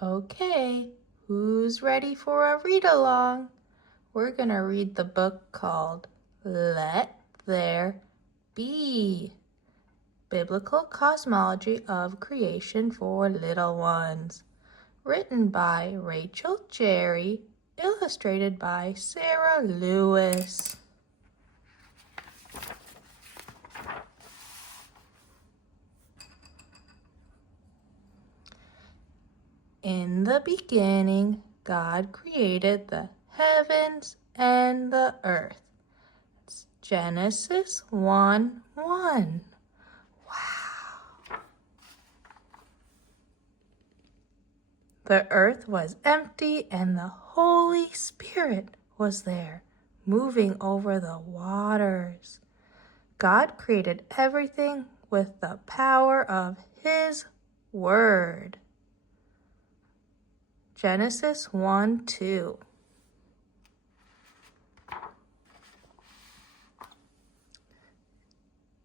Okay, who's ready for a read-along? We're going to read the book called Let There Be, Biblical Cosmology of Creation for Little Ones, written by Rachel Jerry, illustrated by Sarah Lewis. In the beginning, God created the heavens and the earth. It's Genesis 1:1. Wow. The earth was empty and the Holy Spirit was there, moving over the waters. God created everything with the power of His Word. Genesis 1:2.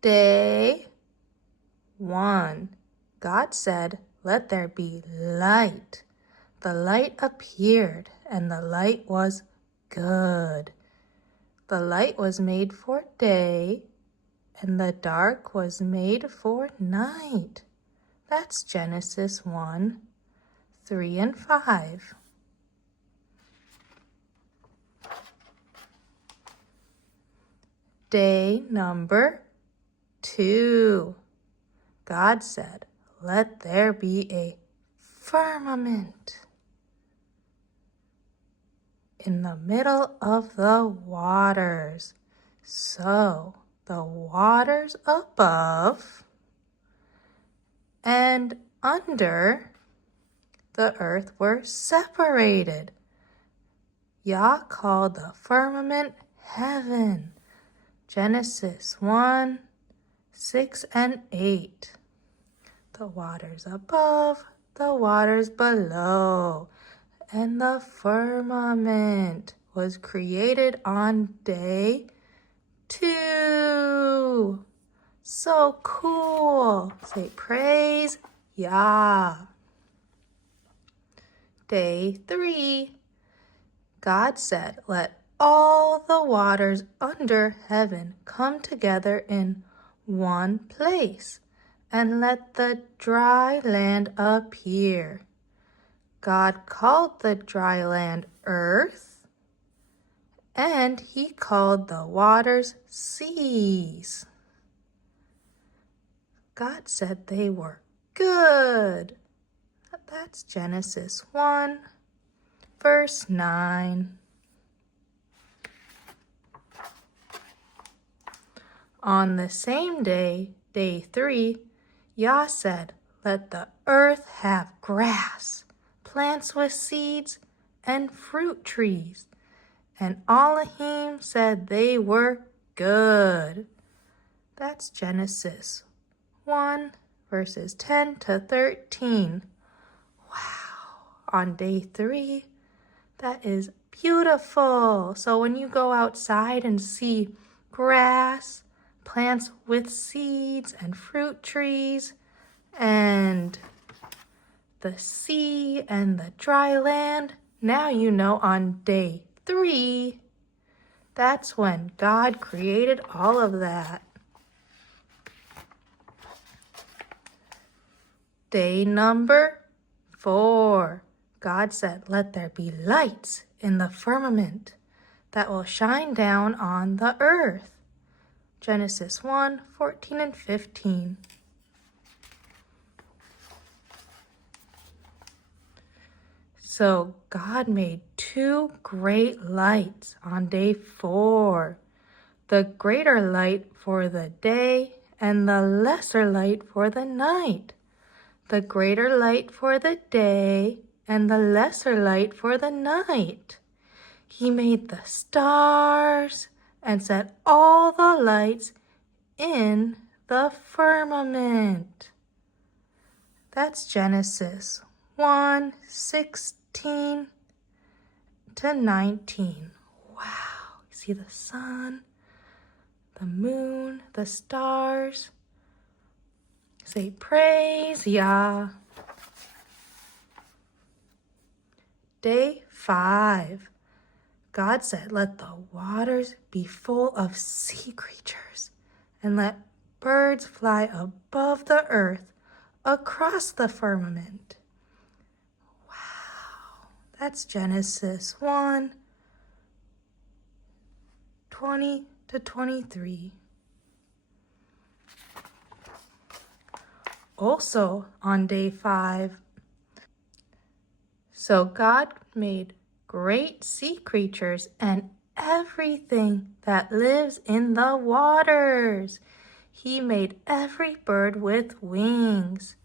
Day 1. God said, "Let there be light." The light appeared, and the light was good. The light was made for day, and the dark was made for night. That's Genesis 1:3 and 5. Day number 2. God said, "Let there be a firmament in the middle of the waters, so the waters above and under the earth were separated." Yah called the firmament heaven. Genesis 1:6 and 8. The waters above, the waters below, and the firmament was created on day 2. So cool. Say praise Yah. Day 3. God said, "Let all the waters under heaven come together in one place, and let the dry land appear." God called the dry land earth, and He called the waters seas. God said they were good. That's Genesis 1:9. On the same day, day 3, Yah said, "Let the earth have grass, plants with seeds, and fruit trees." And Elohim said they were good. That's Genesis 1:10-13. Wow. On day 3, that is beautiful. So when you go outside and see grass, plants with seeds and fruit trees, and the sea and the dry land, now you know on day 3, that's when God created all of that. Day number 4. God said, "Let there be lights in the firmament that will shine down on the earth." Genesis 1:14 and 15. So God made 2 great lights on day 4. The greater light for the day and the lesser light for the night. The greater light for the day and the lesser light for the night. He made the stars and set all the lights in the firmament. That's Genesis 1:16-19. Wow. You see the sun, the moon, the stars. Say praise Yah. Day 5. God said, let the waters be full of sea creatures, and let birds fly above the earth across the firmament. Wow, that's Genesis 1:20-23. Also on day 5, so God made great sea creatures and everything that lives in the waters. He made every bird with wings.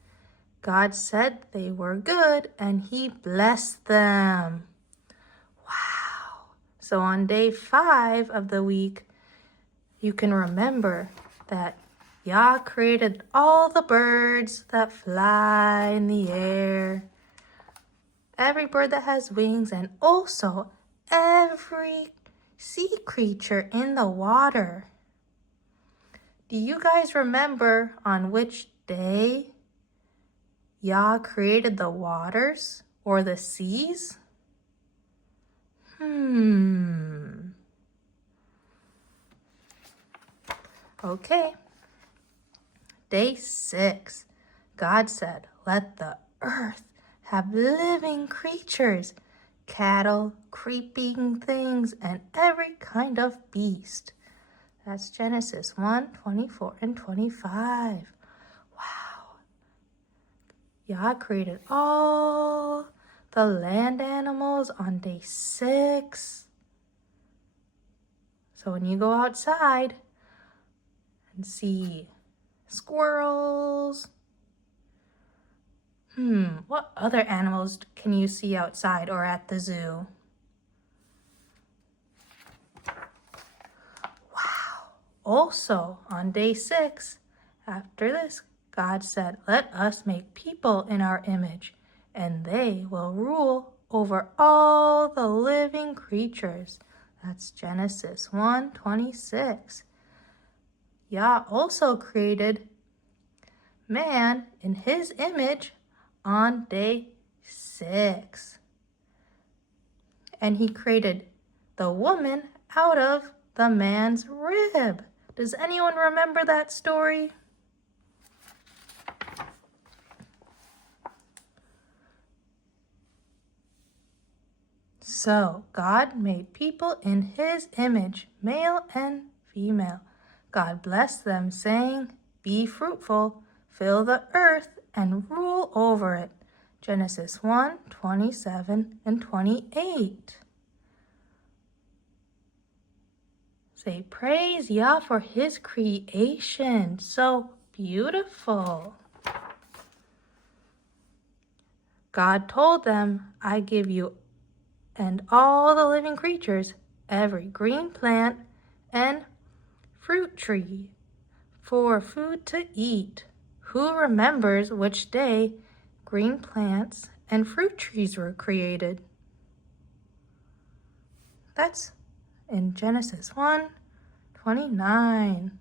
God said they were good and he blessed them. Wow. So on day 5 of the week, you can remember that Yah created all the birds that fly in the air, every bird that has wings, and also every sea creature in the water. Do you guys remember on which day Yah created the waters or the seas? Okay. Day 6. God said, let the earth have living creatures, cattle, creeping things, and every kind of beast. That's Genesis 1:24-25. Wow. Yah created all the land animals on day 6. So when you go outside and see squirrels, what other animals can you see outside or at the zoo? Wow. Also on day 6, after this, God said, let us make people in our image, and they will rule over all the living creatures. That's Genesis 1:26. Yah also created man in his image on day 6. And he created the woman out of the man's rib. Does anyone remember that story? So God made people in his image, male and female. God blessed them, saying, be fruitful, fill the earth, and rule over it. Genesis 1:27-28. Say, praise Yah for his creation. So beautiful. God told them, I give you and all the living creatures, every green plant and fruit tree, for food to eat. Who remembers which day green plants and fruit trees were created? That's in Genesis 1:29.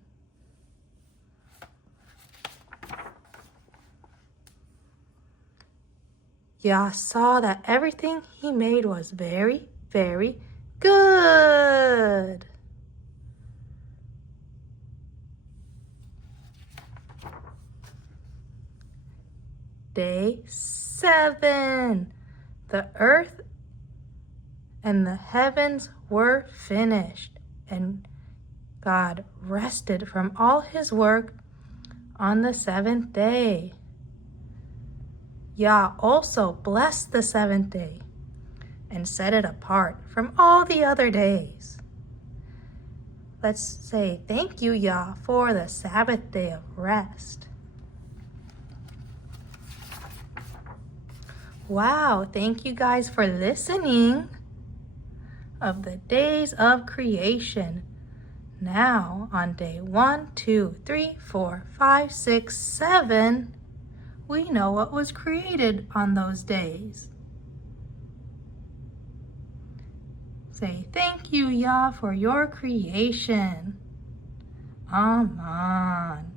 Yah saw that everything he made was very, very good. Day 7. The earth and the heavens were finished, and God rested from all his work on the 7th day. Yah also blessed the 7th day and set it apart from all the other days. Let's say thank you, Yah, for the Sabbath day of rest. Wow, thank you guys for listening of the days of creation. Now on day 1, 2, 3, 4, 5, 6, 7, we know what was created on those days. Say thank you, Yah, for your creation. Amen.